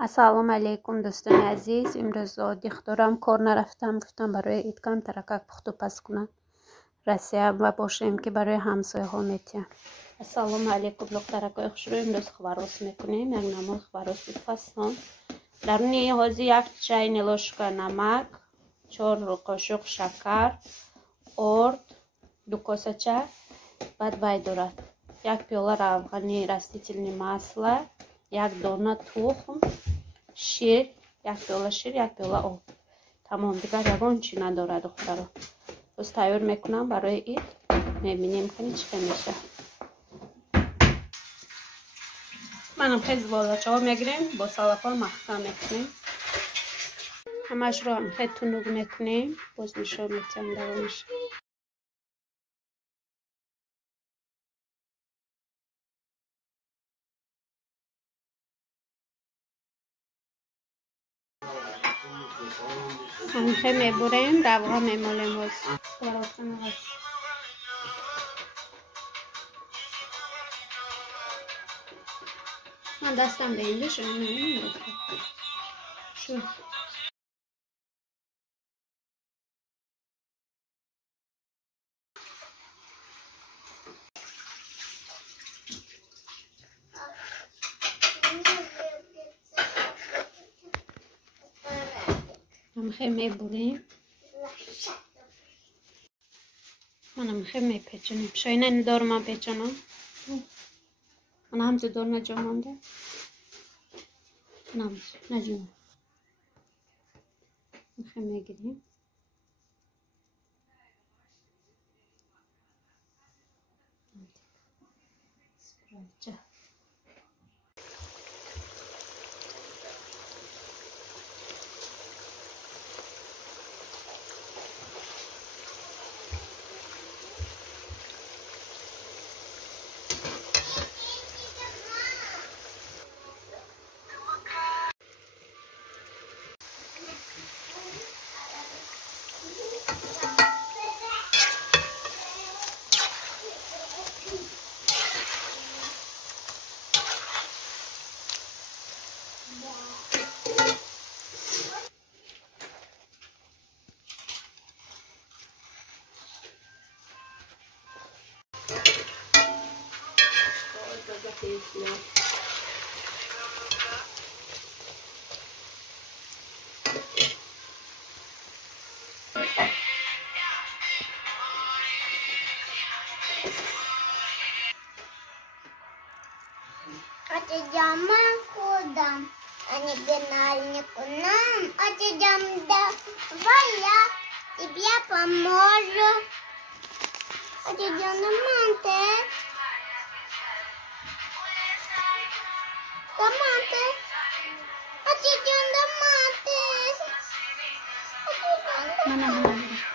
السلام علیکم دوستان عزیز. امروز دخترم کار نرفتم، گفتم برای عید کم ترکک پخت و پس کنم رسیم و باشیم که برای همسایه ها میتیم. السلام علیکم دخترکای خوشرو. امروز خواروس میکنیم. یک نمک خواروس بفصلم. در نیازی یک چای نیلوشکا نمک، 4 قاشق شکر، ارد، 2 کاسه چای. بعد باید دارد 1 پیاله افغانی رستительное масло، 1 دانه تخم، شیر، 1 پیاله شیر، 1 پیاله آب. تمام دیگر یگان چی ندارد دخترا. بس تیار میکنم برای عید. میبینیم که چی میشه. منم خیلی بالاچه ها میگیریم با سلفان محکم میکنیم. همش رو هم خیلی تنوگ میکنیم. باز نشان میتیم دوامش. هم خیلی میبریم دوام میمالیم باز. من دستم دینده شد نمیدونم شو هم خیلی میبریم. منم خیلی میپیچونیم. شاینه ندارم من پیچونم. من همزه دار نجامانده. نجام. خیلی میگیریم. سپرایچه. Açacağım kodam. Hani genelde konam. Açacağım da var ya. Тебе поможу. Açacağım da mantık. Mantık. Açacağım da mantık. Açacağım da mantık.